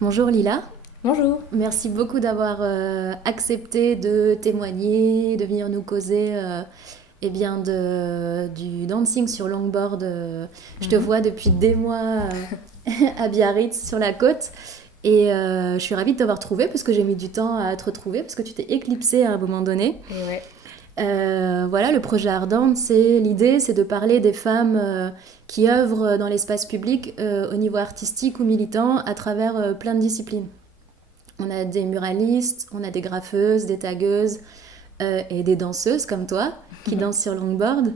Bonjour Lila, Bonjour. merci beaucoup d'avoir accepté de témoigner, de venir nous causer du dancing sur longboard. Je te Mhm. vois depuis des mois à Biarritz sur la côte et je suis ravie de t'avoir trouvé parce que j'ai mis du temps à te retrouver parce que tu t'es éclipsée à un moment donné. Et ouais. Voilà, le projet Ardente, l'idée, c'est de parler des femmes qui œuvrent dans l'espace public au niveau artistique ou militant à travers plein de disciplines. On a des muralistes, on a des graffeuses, des tagueuses et des danseuses comme toi qui dansent sur longboard.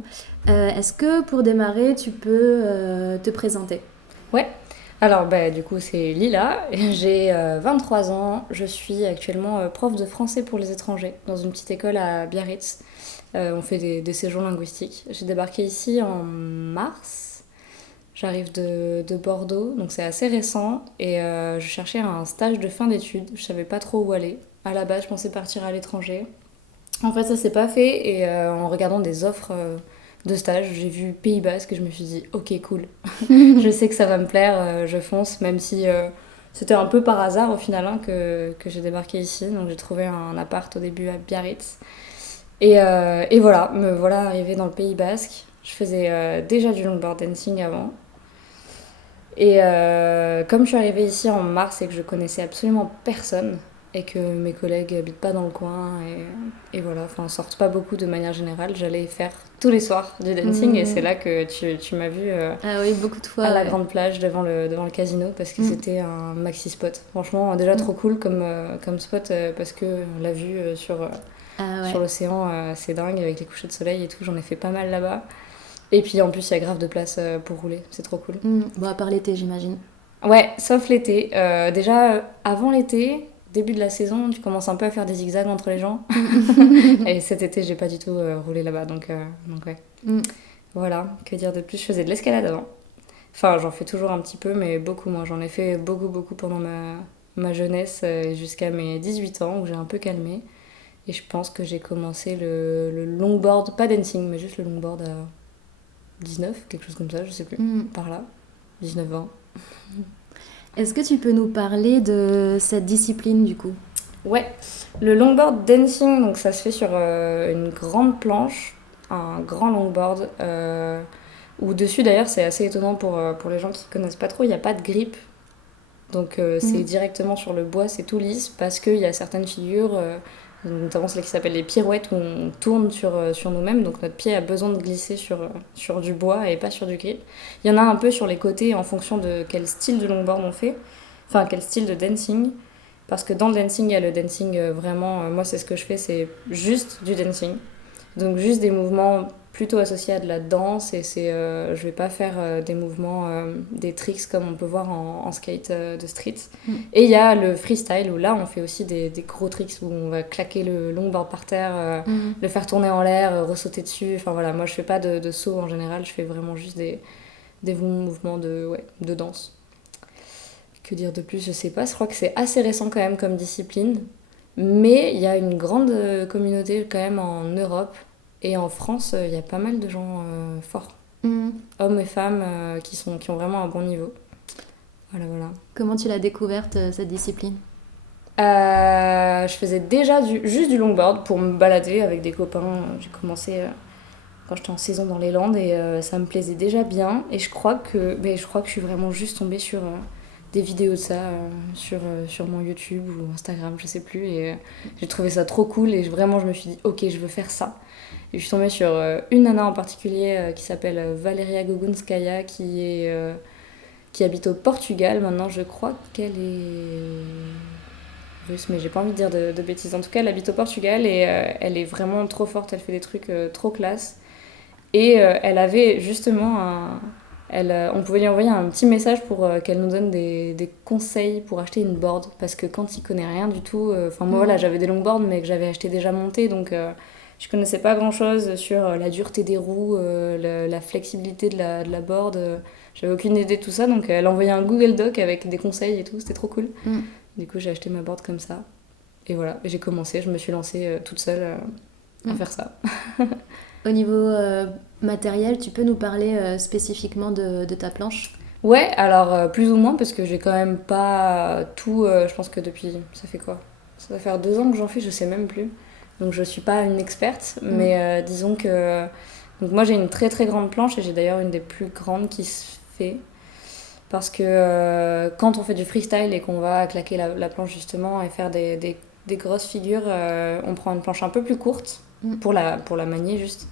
Est-ce que pour démarrer, tu peux te présenter? Ouais. Alors, du coup, c'est Lila. J'ai 23 ans. Je suis actuellement prof de français pour les étrangers dans une petite école à Biarritz. On fait des séjours linguistiques. J'ai débarqué ici en mars. J'arrive de Bordeaux, donc c'est assez récent. Et je cherchais un stage de fin d'études. Je savais pas trop où aller. À la base, je pensais partir à l'étranger. En fait, ça s'est pas fait et en regardant des offres de stage, j'ai vu Pays Basque et je me suis dit, ok, cool. Je sais que ça va me plaire, je fonce, même si c'était un peu par hasard au final hein, que j'ai débarqué ici. Donc j'ai trouvé un appart au début à Biarritz. Et voilà, me voilà arrivée dans le Pays Basque. Je faisais déjà du longboard dancing avant. Et comme je suis arrivée ici en mars et que je connaissais absolument personne, et que mes collègues habitent pas dans le coin, et voilà, enfin sortent pas beaucoup de manière générale, j'allais faire tous les soirs du dancing, et c'est Hmm. là que tu m'as vu Ah oui, beaucoup de à fois, la ouais. grande plage devant le casino, parce que Hmm. c'était un maxi spot. Franchement, déjà Hmm. trop cool comme spot, parce que la vue Ah sur ouais. l'océan, c'est dingue, avec les couchers de soleil et tout, j'en ai fait pas mal là-bas. Et puis en plus, il y a grave de place pour rouler, c'est trop cool. Hmm. Bon, à part l'été, j'imagine. Ouais, sauf l'été. Déjà, avant l'été, début de la saison, tu commences un peu à faire des zigzags entre les gens. Hmm. Et cet été, j'ai pas du tout roulé là-bas, donc ouais. Hmm. Voilà, que dire de plus. Je faisais de l'escalade avant. Enfin, j'en fais toujours un petit peu, mais beaucoup moins. J'en ai fait beaucoup, beaucoup pendant ma jeunesse jusqu'à mes 18 ans, où j'ai un peu calmé. Et je pense que j'ai commencé le longboard, pas dancing, mais juste le longboard à 19, quelque chose comme ça, je sais plus. Hmm. Par là, 19 ans. Est-ce que tu peux nous parler de cette discipline du coup? Ouais, le longboard dancing, donc ça se fait sur une grande planche, un grand longboard, où dessus d'ailleurs c'est assez étonnant pour les gens qui connaissent pas trop, il n'y a pas de grip, donc c'est Hmm. directement sur le bois, c'est tout lisse, parce qu'il y a certaines figures, notamment celle qui s'appelle les pirouettes, où on tourne sur nous-mêmes, donc notre pied a besoin de glisser sur du bois et pas sur du grip. Il y en a un peu sur les côtés en fonction de quel style de longboard on fait, enfin quel style de dancing. Parce que dans le dancing, il y a le dancing vraiment. Moi, c'est ce que je fais, c'est juste du dancing. Donc, juste des mouvements plutôt associés à de la danse. Et je vais pas faire des mouvements, des tricks comme on peut voir en skate de street. Hmm. Et il y a le freestyle où là, on fait aussi des gros tricks où on va claquer le longboard par terre, Hmm. le faire tourner en l'air, ressauter dessus. Enfin voilà, moi, je fais pas de saut en général. Je fais vraiment juste des mouvements de danse. Que dire de plus, je sais pas. Je crois que c'est assez récent quand même comme discipline. Mais il y a une grande communauté quand même en Europe. Et en France, il y a pas mal de gens forts. Hmm. Hommes et femmes qui ont vraiment un bon niveau. Voilà, voilà. Comment tu l'as découverte cette discipline? Je faisais déjà juste du longboard pour me balader avec des copains. J'ai commencé quand j'étais en saison dans les Landes et ça me plaisait déjà bien. Et je crois que je suis vraiment juste tombée sur des vidéos de ça sur mon YouTube ou Instagram, je sais plus. Et j'ai trouvé ça trop cool et vraiment je me suis dit ok, je veux faire ça. Et je suis tombée sur une nana en particulier qui s'appelle Valeria Gogunskaya qui habite au Portugal. Maintenant, je crois qu'elle est russe, mais j'ai pas envie de dire de bêtises. En tout cas, elle habite au Portugal et elle est vraiment trop forte. Elle fait des trucs trop classe. Et elle avait justement on pouvait lui envoyer un petit message pour qu'elle nous donne des conseils pour acheter une board. Parce que quand il connaît rien du tout, enfin moi voilà, Hmm. j'avais des longboards mais que j'avais acheté déjà monté, donc je connaissais pas grand chose sur la dureté des roues, la flexibilité de la board. J'avais aucune idée de tout ça, donc elle envoyait un Google Doc avec des conseils et tout, c'était trop cool. Hmm. Du coup, j'ai acheté ma board comme ça. Et voilà, j'ai commencé, je me suis lancée toute seule à Hmm. faire ça. Au niveau matériel, tu peux nous parler spécifiquement de ta planche? Ouais, alors plus ou moins parce que j'ai quand même pas tout. Je pense que depuis. Ça fait quoi? Ça va faire 2 ans que j'en fais, je sais même plus. Donc je suis pas une experte, Mm. mais disons que. Donc moi j'ai une très très grande planche et j'ai d'ailleurs une des plus grandes qui se fait. Parce que quand on fait du freestyle et qu'on va claquer la planche justement et faire des grosses figures, on prend une planche un peu plus courte Mm. pour la manier juste.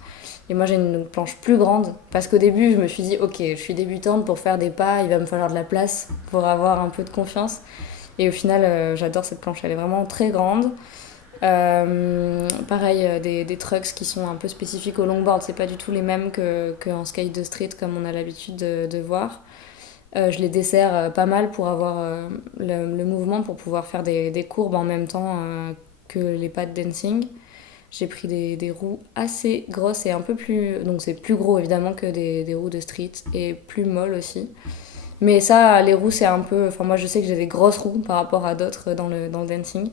Et moi j'ai une planche plus grande parce qu'au début je me suis dit ok je suis débutante pour faire des pas, il va me falloir de la place pour avoir un peu de confiance. Et au final j'adore cette planche, elle est vraiment très grande. Pareil, des trucks qui sont un peu spécifiques au longboard, c'est pas du tout les mêmes qu'en skate de street comme on a l'habitude de voir. Je les desserre pas mal pour avoir le mouvement, pour pouvoir faire des courbes en même temps que les pas de dancing. J'ai pris des roues assez grosses et un peu plus. Donc c'est plus gros évidemment que des roues de street et plus molles aussi. Mais ça, les roues, c'est un peu. Enfin, moi je sais que j'ai des grosses roues par rapport à d'autres dans le dancing.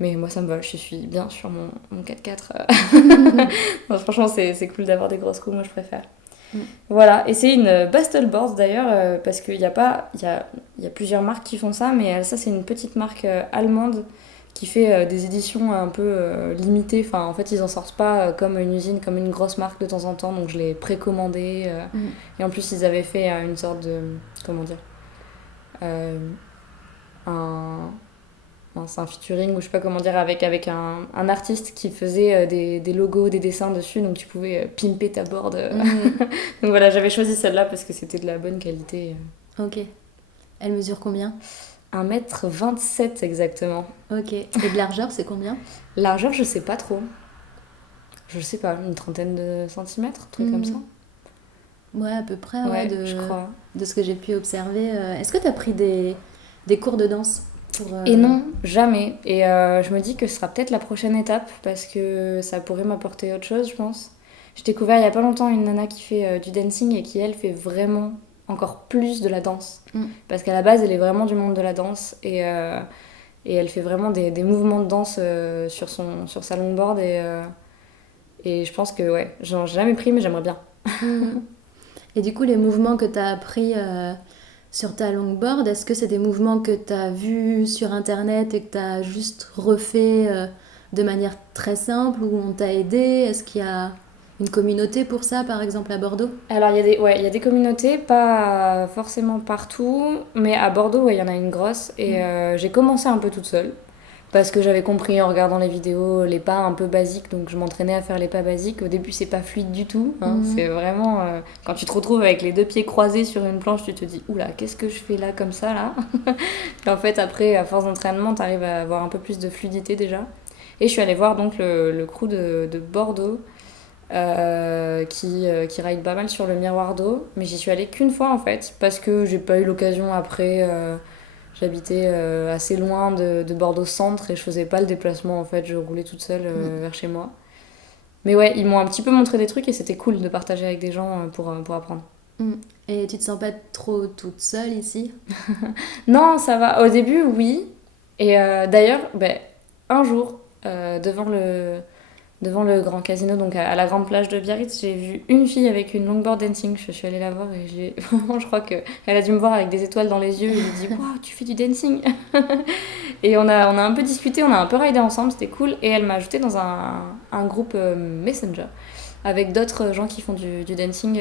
Mais moi ça me va, je suis bien sur mon 4x4. Non, franchement, c'est cool d'avoir des grosses roues, moi je préfère. Mm. Voilà, et c'est une Bastelboard d'ailleurs, parce qu'il y a pas, il y a plusieurs marques qui font ça, mais ça c'est une petite marque allemande qui fait des éditions un peu limitées. Enfin, en fait, ils en sortent pas comme une usine, comme une grosse marque de temps en temps, donc je l'ai précommandé. Mm. Et en plus, ils avaient fait une sorte de, comment dire, euh, un, c'est un featuring ou je sais pas comment dire avec un artiste qui faisait des logos, des dessins dessus donc tu pouvais pimper ta board. Mm. Donc voilà, j'avais choisi celle-là parce que c'était de la bonne qualité. Ok. Elle mesure combien? 1,27 m exactement. Ok. Et de largeur, c'est combien? Largeur, je sais pas trop. Je sais pas, une trentaine de centimètres, un truc comme ça. Mm. Ouais, à peu près, ouais, Ouais, je crois. de ce que j'ai pu observer. Est-ce que tu as pris des cours de danse pour, Et non, jamais. Et je me dis que ce sera peut-être la prochaine étape parce que ça pourrait m'apporter autre chose, je pense. J'ai découvert il y a pas longtemps une nana qui fait du dancing et qui, elle, fait vraiment encore plus de la danse. Mm. Parce qu'à la base, elle est vraiment du monde de la danse et elle fait vraiment des mouvements de danse sur sa longboard et je pense que, ouais, j'en ai jamais pris, mais j'aimerais bien. Mm. Et du coup, les mouvements que tu as appris sur ta longboard, est-ce que c'est des mouvements que tu as vus sur Internet et que tu as juste refait de manière très simple ou on t'a aidé? Est-ce qu'il y a une communauté pour ça, par exemple, à Bordeaux? Alors, il y a des communautés, pas forcément partout, mais à Bordeaux, ouais, il y en a une grosse. Et Mm. j'ai commencé un peu toute seule, parce que j'avais compris en regardant les vidéos les pas un peu basiques, donc je m'entraînais à faire les pas basiques. Au début, c'est pas fluide du tout, hein, Mhm. c'est vraiment... quand tu te retrouves avec les deux pieds croisés sur une planche, tu te dis, oula, qu'est-ce que je fais là, comme ça, là? Et en fait, après, à force d'entraînement, t'arrives à avoir un peu plus de fluidité déjà. Et je suis allée voir donc le crew de Bordeaux qui ride pas mal sur le miroir d'eau. Mais j'y suis allée qu'une fois en fait, parce que j'ai pas eu l'occasion après. J'habitais assez loin de Bordeaux Centre et je faisais pas le déplacement en fait, je roulais toute seule Mm. vers chez moi. Mais ouais, ils m'ont un petit peu montré des trucs et c'était cool de partager avec des gens pour apprendre. Mm. Et tu te sens pas trop toute seule ici? Non, ça va. Au début, oui. Et d'ailleurs, ben, un jour, devant le grand casino, donc à la grande plage de Biarritz, j'ai vu une fille avec une longboard dancing. Je suis allée la voir et vraiment, je crois qu'elle a dû me voir avec des étoiles dans les yeux et j'ai dit waouh, tu fais du dancing. Et on a un peu discuté, on a un peu ridé ensemble, c'était cool. Et elle m'a ajouté dans un groupe Messenger avec d'autres gens qui font du dancing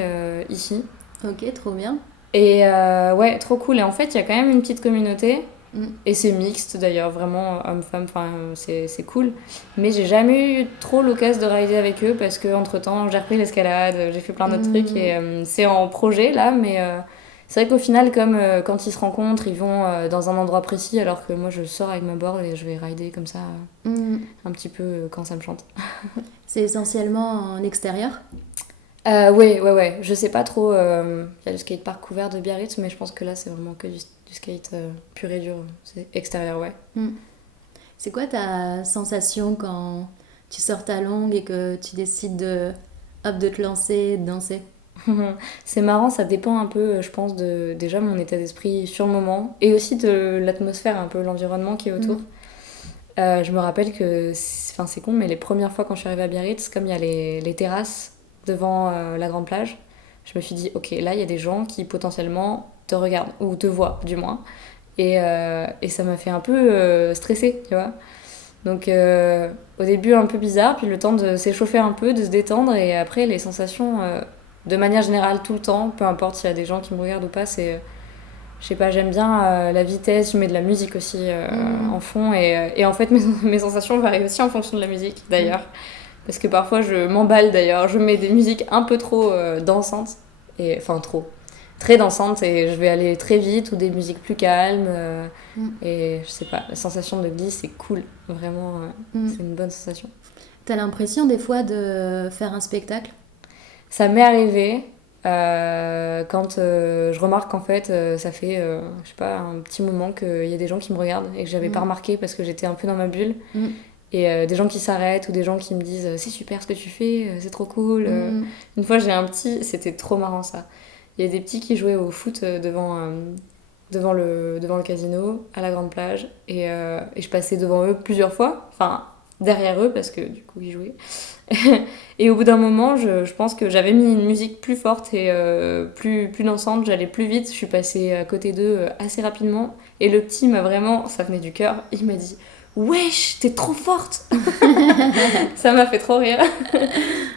ici. Ok, trop bien. Et ouais, trop cool. Et en fait, il y a quand même une petite communauté. Mm. Et c'est mixte d'ailleurs, vraiment homme-femme, enfin, c'est cool. Mais j'ai jamais eu trop l'occasion de rider avec eux parce que entre temps j'ai repris l'escalade, j'ai fait plein d'autres trucs et Mm. c'est en projet là, mais c'est vrai qu'au final, comme quand ils se rencontrent, ils vont dans un endroit précis alors que moi je sors avec ma board et je vais rider comme ça Mm. un petit peu quand ça me chante. C'est essentiellement en extérieur? Ouais, ouais, ouais, je sais pas trop. Il y a le skatepark couvert de Biarritz, mais je pense que là c'est vraiment que du skate pur et dur, c'est extérieur, ouais. Mm. C'est quoi ta sensation quand tu sors ta longue et que tu décides de te lancer, de danser? C'est marrant, ça dépend un peu, je pense, de déjà mon état d'esprit sur le moment et aussi de l'atmosphère, un peu l'environnement qui est autour. Mm. Je me rappelle que, enfin c'est con, mais les premières fois quand je suis arrivée à Biarritz, comme il y a les terrasses devant la grande plage, je me suis dit, ok, là il y a des gens qui potentiellement te regarde, ou te voit du moins. Et ça m'a fait un peu stresser, tu vois. Donc au début un peu bizarre, puis le temps de s'échauffer un peu, de se détendre, et après les sensations, de manière générale tout le temps, peu importe s'il y a des gens qui me regardent ou pas, c'est, je sais pas, j'aime bien la vitesse, je mets de la musique aussi en fond, et en fait mes sensations varient aussi en fonction de la musique d'ailleurs, parce que parfois je m'emballe d'ailleurs, je mets des musiques un peu trop dansantes, et enfin trop, très dansantes, et je vais aller très vite, ou des musiques plus calmes, et je sais pas, la sensation de glisse c'est cool, vraiment, c'est une bonne sensation. T'as l'impression des fois de faire un spectacle? Ça m'est arrivé quand je remarque qu'en fait ça fait je sais pas un petit moment qu'il y a des gens qui me regardent et que j'avais pas remarqué parce que j'étais un peu dans ma bulle, et des gens qui s'arrêtent ou des gens qui me disent c'est super ce que tu fais, c'est trop cool. Une fois j'ai un petit, c'était trop marrant ça, il y a des petits qui jouaient au foot devant le casino à la grande plage, et je passais devant eux plusieurs fois, enfin derrière eux parce que du coup ils jouaient. Et au bout d'un moment, je pense que j'avais mis une musique plus forte et plus dansante, j'allais plus vite, je suis passée à côté d'eux assez rapidement, et le petit m'a vraiment, ça venait du cœur, il m'a dit wesh, t'es trop forte. Ça m'a fait trop rire.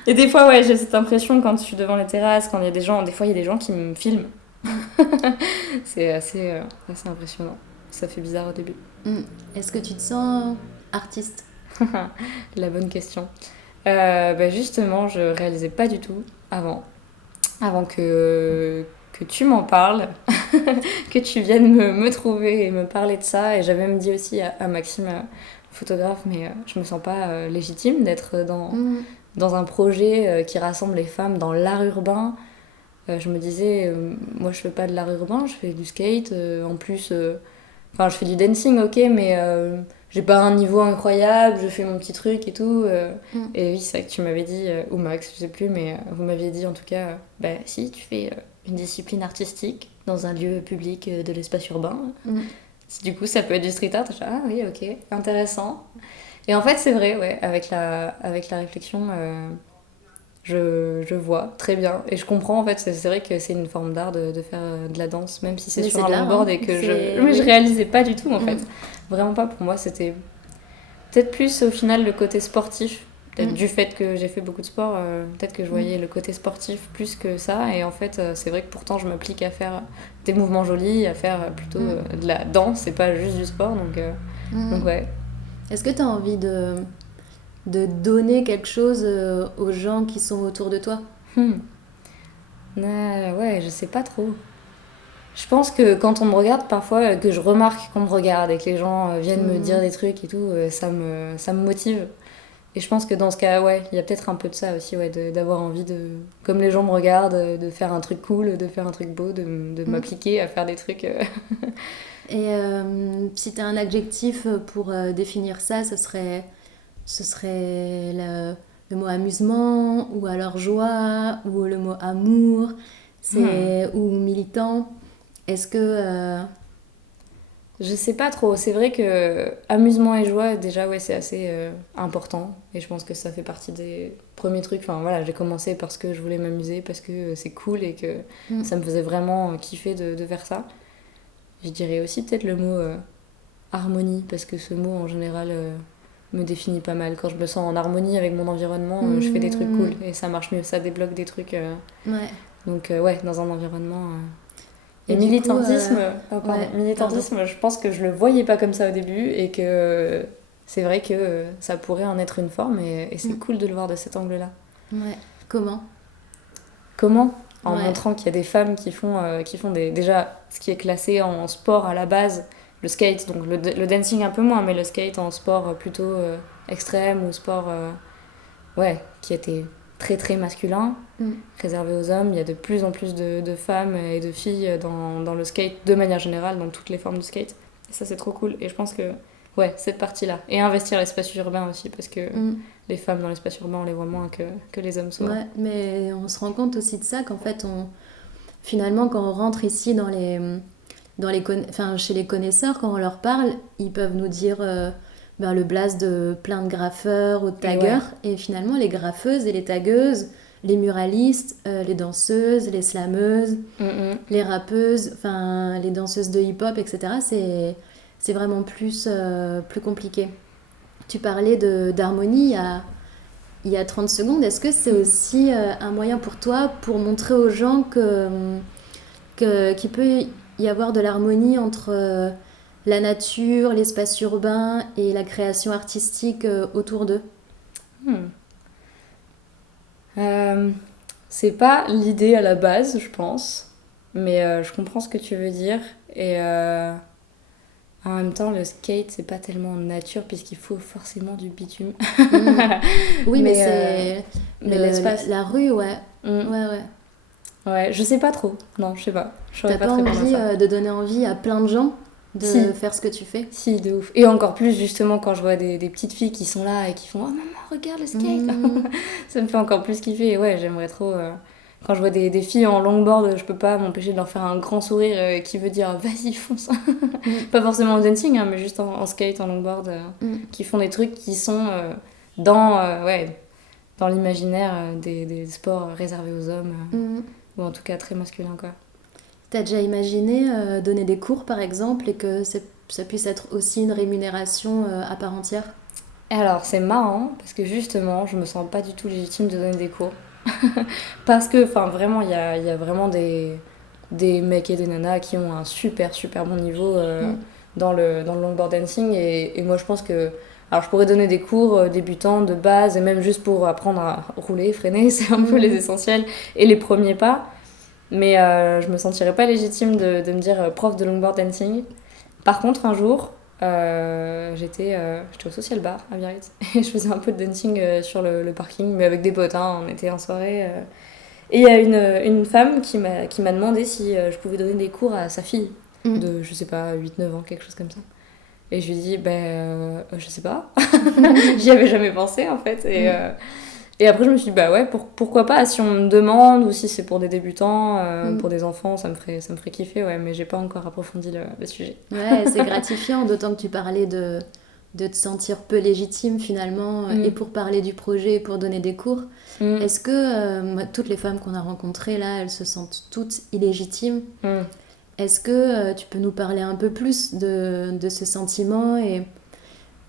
Et des fois, ouais, j'ai cette impression quand je suis devant les terrasses, quand il y a des gens, des fois il y a des gens qui me filment. C'est assez impressionnant. Ça fait bizarre au début. Est-ce que tu te sens artiste? La bonne question. Bah justement, je réalisais pas du tout avant que tu m'en parles, que tu viennes me trouver et me parler de ça. Et j'avais même dit aussi à Maxime, photographe, mais je me sens pas légitime d'être dans un projet qui rassemble les femmes dans l'art urbain. Je me disais, moi je fais pas de l'art urbain, je fais du skate, en plus, enfin je fais du dancing, ok, mais j'ai pas un niveau incroyable, je fais mon petit truc et tout. Et oui, c'est vrai que tu m'avais dit, ou Max, je sais plus, mais vous m'aviez dit en tout cas, bah si, tu fais une discipline artistique dans un lieu public de l'espace urbain. Du coup, ça peut être du street art. Ah oui, ok, intéressant. Et en fait, c'est vrai, ouais, avec la réflexion, je vois très bien. Et je comprends, en fait, c'est vrai que c'est une forme d'art de faire de la danse, même si c'est Mais sur c'est un de l'art, longboard, hein. et que Oui. je réalisais pas du tout, en fait. Vraiment pas. Pour moi, c'était peut-être plus au final le côté sportif. Peut-être du fait que j'ai fait beaucoup de sport, peut-être que je voyais le côté sportif plus que ça. Et en fait, c'est vrai que pourtant, je m'applique à faire des mouvements jolis, à faire plutôt de la danse, c'est pas juste du sport. Donc ouais. Est-ce que tu as envie de donner quelque chose aux gens qui sont autour de toi? Ouais, je sais pas trop. Je pense que quand on me regarde, parfois, que je remarque qu'on me regarde et que les gens viennent me dire des trucs et tout, ça me motive. Et je pense que dans ce cas, ouais, il y a peut-être un peu de ça aussi, ouais, d'avoir envie de, comme les gens me regardent, de faire un truc cool, de faire un truc beau, de m'appliquer à faire des trucs. Et si tu as un adjectif pour définir ça, ce serait le mot amusement, ou alors joie, ou le mot amour, ou militant. Est-ce que... Je sais pas trop. C'est vrai que amusement et joie, déjà, ouais, c'est assez important. Et je pense que ça fait partie des premiers trucs. Enfin voilà, j'ai commencé parce que je voulais m'amuser, parce que c'est cool et que ça me faisait vraiment kiffer de faire ça. Je dirais aussi peut-être le mot harmonie, parce que ce mot en général me définit pas mal. Quand je me sens en harmonie avec mon environnement, je fais des trucs cool et ça marche mieux, ça débloque des trucs. Ouais. Donc ouais, dans un environnement. Et Et du militantisme, coup, ouais, militantisme, je pense que je le voyais pas comme ça au début, et que c'est vrai que ça pourrait en être une forme, et c'est cool de le voir de cet angle-là. Ouais. Comment? Comment? En Ouais. montrant qu'il y a des femmes qui font déjà ce qui est classé en sport à la base, le skate, donc le dancing un peu moins, mais le skate en sport plutôt extrême, ou sport ouais, qui était très très masculin, réservé aux hommes. Il y a de plus en plus de femmes et de filles dans le skate, de manière générale, dans toutes les formes de skate. Et ça, c'est trop cool. Et je pense que, ouais, cette partie-là. Et investir l'espace urbain aussi, parce que les femmes dans l'espace urbain, on les voit moins que les hommes souvent. Ouais, mais on se rend compte aussi de ça, qu'en fait, finalement, quand on rentre ici chez les connaisseurs, quand on leur parle, ils peuvent nous dire le blaze de plein de graffeurs ou de taggeurs. Et finalement, les graffeuses et les tagueuses, les muralistes, les danseuses, les slameuses, les rappeuses, enfin les danseuses de hip-hop, etc. C'est vraiment plus compliqué. Tu parlais d'harmonie il y a 30 secondes. Est-ce que c'est aussi un moyen pour toi pour montrer aux gens qu'il peut y avoir de l'harmonie entre la nature, l'espace urbain et la création artistique autour d'eux? Hmm. C'est pas l'idée à la base, je pense, mais je comprends ce que tu veux dire. Et en même temps, le skate, c'est pas tellement nature puisqu'il faut forcément du bitume. Mm. Oui, mais mais l'espace. la rue, ouais. Mm. Ouais. Ouais, je sais pas trop. Non, je sais pas. Je saurais T'as pas pas te répondre à envie ça. de donner envie à plein de gens de Si, faire ce que tu fais? si, de ouf. Et encore plus, justement, quand je vois des petites filles qui sont là et qui font Oh maman, regarde le skate! Mm. Ça me fait encore plus kiffer. Et ouais, j'aimerais trop. Quand je vois des filles en longboard, je peux pas m'empêcher de leur faire un grand sourire qui veut dire Vas-y, fonce! Mm. Pas forcément en dancing, hein, mais juste en skate, en longboard, Mm. qui font des trucs qui sont dans, ouais, dans l'imaginaire des sports réservés aux hommes, Mm. ou en tout cas très masculins, quoi. T'as déjà imaginé donner des cours, par exemple, et que ça puisse être aussi une rémunération à part entière? Et alors, c'est marrant, parce que justement, je me sens pas du tout légitime de donner des cours. Parce que, enfin, vraiment, il y a vraiment des mecs et des nanas qui ont un super, super bon niveau Mm. dans le longboard dancing. Et moi, je pense que. Alors, je pourrais donner des cours débutants de base, et même juste pour apprendre à rouler, freiner, c'est un peu les Mm. essentiels et les premiers pas. Mais je me sentirais pas légitime de me dire prof de longboard dancing. Par contre, un jour, j'étais au social bar à Biarritz et je faisais un peu de dancing sur le parking, mais avec des potes, hein, on était en soirée. Et il y a une femme qui m'a demandé si je pouvais donner des cours à sa fille Mm. de, je sais pas, 8 9 ans, quelque chose comme ça. Et je lui ai dit, je sais pas. J'y avais jamais pensé en fait. Et après, je me suis dit, bah ouais, pourquoi pas, si on me demande ou si c'est pour des débutants, Mm. pour des enfants, ça me ferait kiffer, ouais, mais j'ai pas encore approfondi le sujet. Ouais, c'est gratifiant, d'autant que tu parlais de te sentir peu légitime finalement, et Mm. pour parler du projet et pour donner des cours. Mm. Est-ce que moi, toutes les femmes qu'on a rencontrées là, elles se sentent toutes illégitimes? Mm. Est-ce que tu peux nous parler un peu plus de ce sentiment et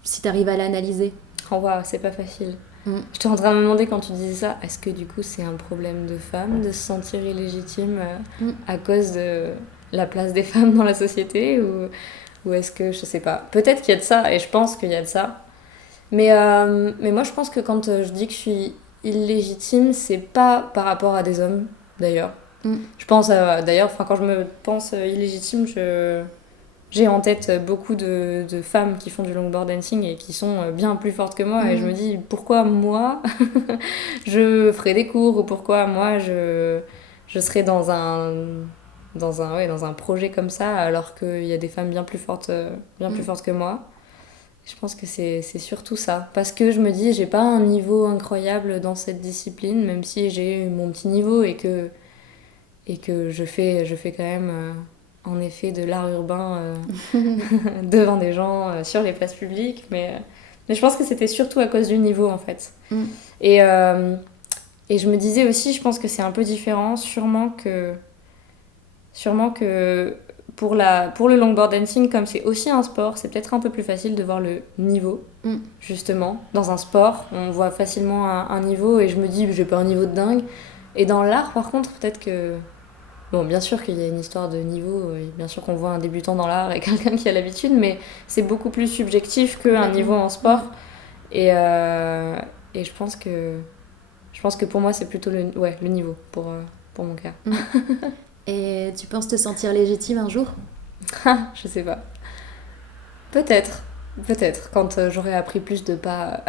si tu arrives à l'analyser? Oh waouh, c'est pas facile. Mm. J'étais en train de me demander quand tu disais ça, est-ce que du coup c'est un problème de femme de se sentir illégitime Mm. à cause de la place des femmes dans la société ou est-ce que, je sais pas, peut-être qu'il y a de ça et je pense qu'il y a de ça. Mais moi je pense que quand je dis que je suis illégitime, c'est pas par rapport à des hommes d'ailleurs. Mm. Je pense d'ailleurs, enfin, quand je me pense illégitime, j'ai en tête beaucoup de femmes qui font du longboard dancing et qui sont bien plus fortes que moi. Et je me dis, pourquoi moi, je ferais des cours ou pourquoi moi, je serais dans un projet comme ça alors qu'il y a des femmes bien plus fortes que moi. Je pense que c'est surtout ça. Parce que je me dis, j'ai pas un niveau incroyable dans cette discipline, même si j'ai mon petit niveau et que je fais quand même en effet de l'art urbain devant des gens sur les places publiques, mais je pense que c'était surtout à cause du niveau en fait. Mm. Et je me disais aussi, je pense que c'est un peu différent, sûrement que pour le longboard dancing, comme c'est aussi un sport, c'est peut-être un peu plus facile de voir le niveau, Mm. justement. Dans un sport, on voit facilement un niveau et je me dis, j'ai pas un niveau de dingue. Et dans l'art, par contre, peut-être que bon, bien sûr qu'il y a une histoire de niveau, et bien sûr qu'on voit un débutant dans l'art et quelqu'un qui a l'habitude, mais c'est beaucoup plus subjectif qu'un niveau en sport. Et je pense que pour moi, c'est plutôt le niveau pour mon cas. Et tu penses te sentir légitime un jour? Je sais pas. Peut-être. Peut-être, quand j'aurai appris plus de pas,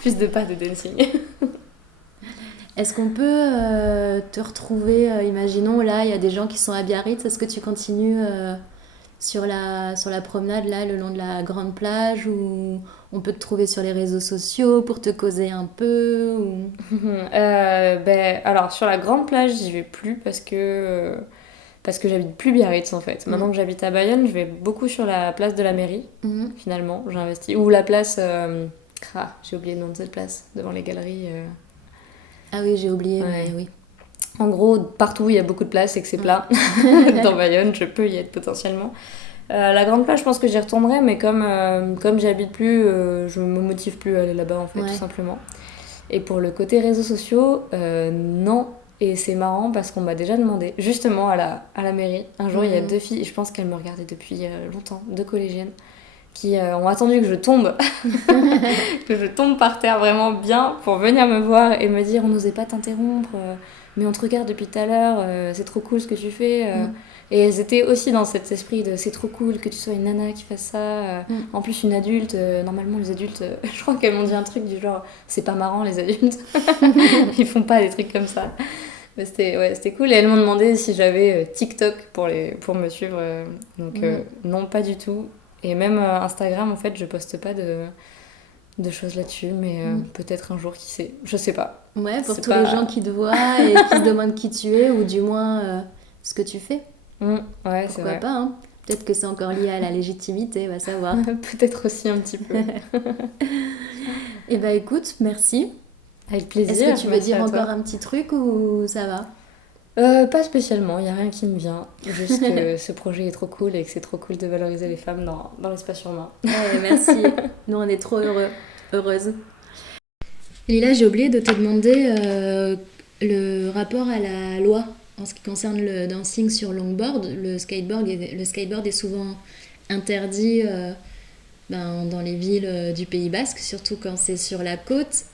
plus de pas de dancing. Est-ce qu'on peut te retrouver, imaginons là, il y a des gens qui sont à Biarritz, est-ce que tu continues sur la promenade là, le long de la grande plage, ou on peut te trouver sur les réseaux sociaux pour te causer un peu ou... Alors, sur la grande plage, j'y vais plus parce que j'habite plus Biarritz en fait. Maintenant que j'habite à Bayonne, je vais beaucoup sur la place de la mairie, finalement. J'ai investi. Ou la place. J'ai oublié le nom de cette place, devant les galeries. Ah oui, j'ai oublié, Ouais. mais oui. En gros, partout où il y a beaucoup de place et que c'est plat, dans Bayonne, je peux y être potentiellement. La grande place, je pense que j'y retournerai, mais comme j'y habite plus, je me motive plus à aller là-bas, en fait, tout simplement. Et pour le côté réseaux sociaux, non. Et c'est marrant parce qu'on m'a déjà demandé, justement à la mairie, un jour il y a 2 filles, et je pense qu'elles me regardaient depuis longtemps, 2 collégiennes, qui ont attendu que je tombe, que je tombe par terre vraiment bien pour venir me voir et me dire on n'osait pas t'interrompre, mais on te regarde depuis tout à l'heure, c'est trop cool ce que tu fais. Et elles étaient aussi dans cet esprit de c'est trop cool que tu sois une nana qui fasse ça. En plus, une adulte, normalement les adultes, je crois qu'elles m'ont dit un truc du genre c'est pas marrant les adultes, ils font pas des trucs comme ça. Mais c'était cool. Et elles m'ont demandé si j'avais TikTok pour me suivre. Donc non, pas du tout. Et même Instagram, en fait, je poste pas de choses là-dessus, mais peut-être un jour, qui sait. Je sais pas. Ouais, pour C'est tous pas... les gens qui te voient et qui se demandent qui tu es, ou du moins ce que tu fais. ouais, c'est Pourquoi vrai. pas, hein. Peut-être que c'est encore lié à la légitimité, va savoir. Peut-être aussi un petit peu. Eh ben écoute, merci. Avec plaisir. Est-ce que tu veux merci dire à toi. encore un petit truc ou ça va? Pas spécialement, il n'y a rien qui me vient. Juste que ce projet est trop cool et que c'est trop cool de valoriser les femmes dans l'espace urbain. Ouais, merci. Nous, on est trop heureuses. Lila, j'ai oublié de te demander le rapport à la loi en ce qui concerne le dancing sur longboard. Le skateboard est souvent interdit dans les villes du Pays Basque, surtout quand c'est sur la côte.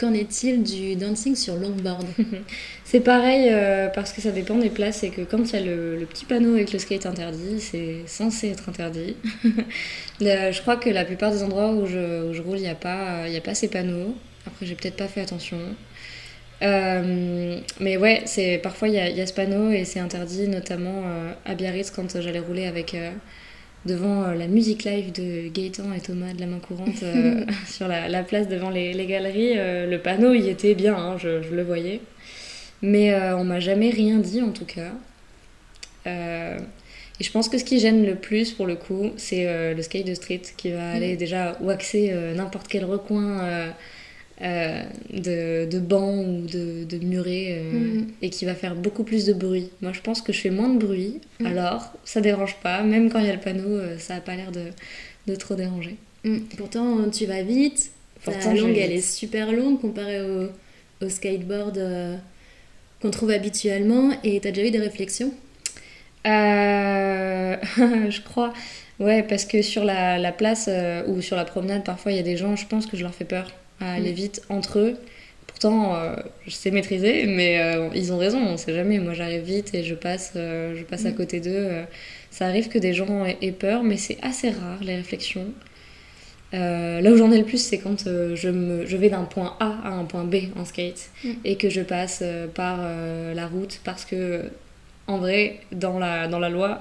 Qu'en est-il du dancing sur longboard? C'est pareil parce que ça dépend des places et que quand il y a le petit panneau avec le skate interdit, c'est censé être interdit. Je crois que la plupart des endroits où je roule, il n'y a pas ces panneaux. Après, j'ai peut-être pas fait attention. Mais ouais, parfois il y a ce panneau et c'est interdit, notamment à Biarritz quand j'allais rouler avec devant la musique live de Gaëtan et Thomas de la main courante sur la place devant les galeries. Le panneau y était bien, hein, je le voyais. Mais on m'a jamais rien dit en tout cas. Et je pense que ce qui gêne le plus pour le coup, c'est le skate de street qui va aller déjà waxer n'importe quel recoin de banc ou de muret et qui va faire beaucoup plus de bruit. Moi je pense que je fais moins de bruit, alors ça dérange pas, même quand il y a le panneau, ça a pas l'air de trop déranger. Pourtant tu vas vite, ta longue elle est super longue comparée au skateboard qu'on trouve habituellement, et t'as déjà eu des réflexions? Je crois. Ouais, parce que sur la place ou sur la promenade, parfois il y a des gens, je pense que je leur fais peur à aller vite entre eux. Pourtant, je sais maîtriser, mais ils ont raison, on sait jamais. Moi j'arrive vite et je passe à côté d'eux. Ça arrive que des gens aient peur, mais c'est assez rare les réflexions. Là où j'en ai le plus, c'est quand je vais d'un point A à un point B en skate et que je passe par la route parce que, en vrai, dans la loi,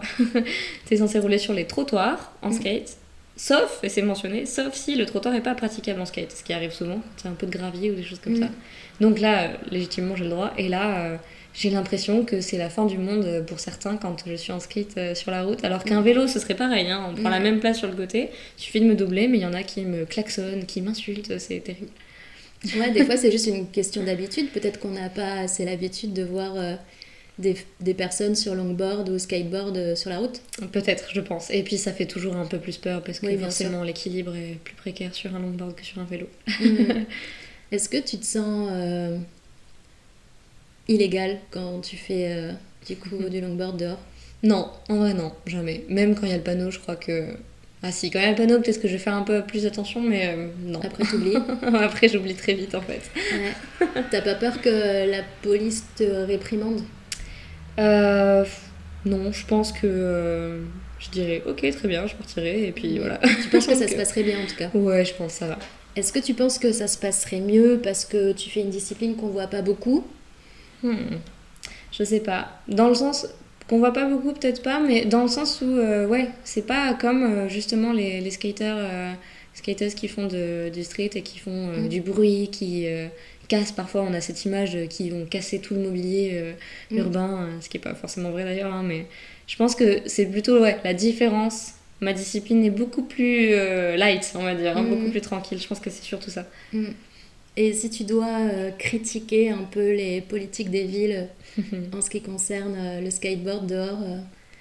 t'es censé rouler sur les trottoirs en skate, sauf, et c'est mentionné, sauf si le trottoir n'est pas praticable en skate, ce qui arrive souvent quand il y a un peu de gravier ou des choses comme ça. Donc là, légitimement, j'ai le droit, et là, j'ai l'impression que c'est la fin du monde pour certains quand je suis en skate sur la route, alors qu'un vélo, ce serait pareil, hein, on prend la même place sur le côté, il suffit de me doubler, mais il y en a qui me klaxonnent, qui m'insultent, c'est terrible. Ouais, des fois c'est juste une question d'habitude, peut-être qu'on n'a pas assez l'habitude de voir des personnes sur longboard ou skateboard sur la route. Peut-être, je pense. Et puis ça fait toujours un peu plus peur parce que oui, forcément l'équilibre est plus précaire sur un longboard que sur un vélo. Est-ce que tu te sens illégal quand tu fais du coup du longboard dehors? Non, en vrai non, jamais. Même quand il y a le panneau, je crois que... Ah si, quand il y a le panneau, peut-être que je vais faire un peu plus attention, mais non. Après t'oublies? Après j'oublie très vite en fait. Ouais. T'as pas peur que la police te réprimande? Non, je pense que je dirais ok, très bien, je partirai et puis voilà. Tu penses que ça se passerait bien en tout cas? Ouais, je pense, ça va. Est-ce que tu penses que ça se passerait mieux parce que tu fais une discipline qu'on voit pas beaucoup? Je sais pas. Dans le sens qu'on voit pas beaucoup, peut-être pas, mais dans le sens où, ouais, c'est pas comme justement les skateuses qui font du street et qui font du bruit, qui cassent parfois. On a cette image qui vont casser tout le mobilier urbain, ce qui est pas forcément vrai d'ailleurs, hein, mais je pense que c'est plutôt la différence. Ma discipline est beaucoup plus light, on va dire, beaucoup plus tranquille. Je pense que c'est surtout ça. Et si tu dois critiquer un peu les politiques des villes en ce qui concerne le skateboard dehors,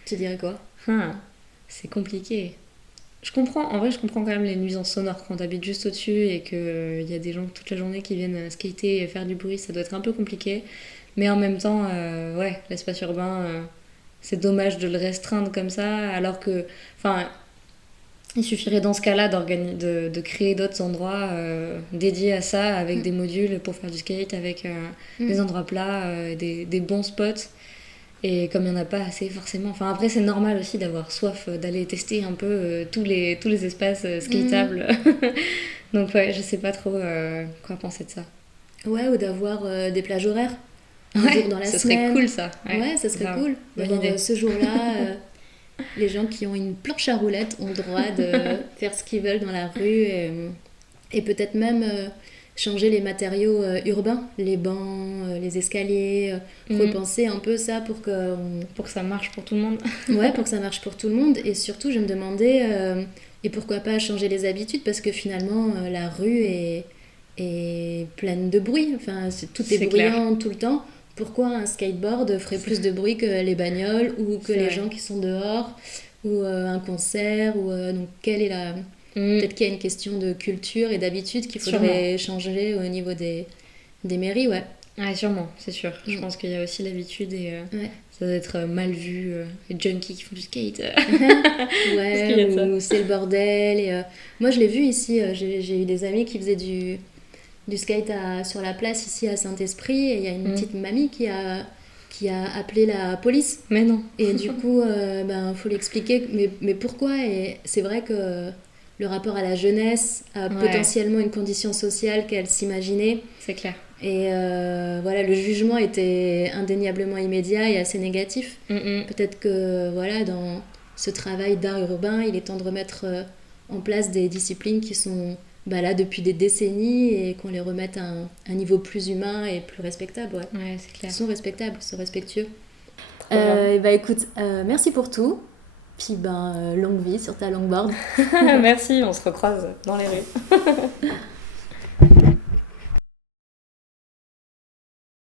tu dirais quoi? Ah, c'est compliqué. En vrai, je comprends quand même les nuisances sonores quand t'habites juste au-dessus et qu'il y a des gens toute la journée qui viennent skater et faire du bruit, ça doit être un peu compliqué. Mais en même temps, ouais, l'espace urbain, c'est dommage de le restreindre comme ça, alors que, enfin, il suffirait dans ce cas-là de créer d'autres endroits dédiés à ça, avec Mm. des modules pour faire du skate, avec des Mm. endroits plats, des bons spots. Et comme il n'y en a pas assez forcément. Enfin après c'est normal aussi d'avoir soif d'aller tester un peu tous les espaces Mm. skatables. Donc ouais, je sais pas trop quoi penser de ça. Ouais, ou d'avoir des plages horaires, un jour Ouais, dans la ce serait cool semaine. ça. Ouais, Ouais, ça serait grave. cool Bonne d'avoir idée. ce jour-là. Les gens qui ont une planche à roulettes ont le droit de faire ce qu'ils veulent dans la rue et peut-être même changer les matériaux urbains, les bancs, les escaliers, Mhm. repenser un peu ça pour que, Pour que ça marche pour tout le monde. ouais, pour que ça marche pour tout le monde. Et surtout, je me demandais, et pourquoi pas changer les habitudes, parce que finalement, la rue est pleine de bruit. Enfin, tout est C'est clair. bruyant tout le temps. Pourquoi un skateboard ferait plus de bruit que les bagnoles ou que C'est les vrai. gens qui sont dehors ou un concert ou donc quelle est la Mhm. peut-être qu'il y a une question de culture et d'habitude qu'il Sûrement. faudrait changer au niveau des mairies, ouais. Ouais, sûrement, c'est sûr. Je Mm. pense qu'il y a aussi l'habitude et Ouais. ça doit être mal vu. Les junkies qui font du skate. Parce Ouais, qu'il y a de ça. ou c'est le bordel. Moi, je l'ai vu ici. J'ai eu des amis qui faisaient du skate sur la place ici à Saint-Esprit. Et il y a une Mhm. petite mamie qui a appelé la police. Mais non, Et du coup, ben, faut lui expliquer mais pourquoi. Et c'est vrai que le rapport à la jeunesse a ouais, potentiellement une condition sociale qu'elle s'imaginait. c'est clair. Et voilà, le jugement était indéniablement immédiat et assez négatif. Mhm. Peut-être que voilà, dans ce travail d'art urbain, il est temps de remettre en place des disciplines qui sont bah, là depuis des décennies et qu'on les remette à un niveau plus humain et plus respectable. Ouais. Ouais, c'est Ils clair. sont respectables, ils sont respectueux. Trop bien. Bah écoute, merci pour tout. Puis ben, longue vie sur ta longboard. Merci, on se recroise dans les rues.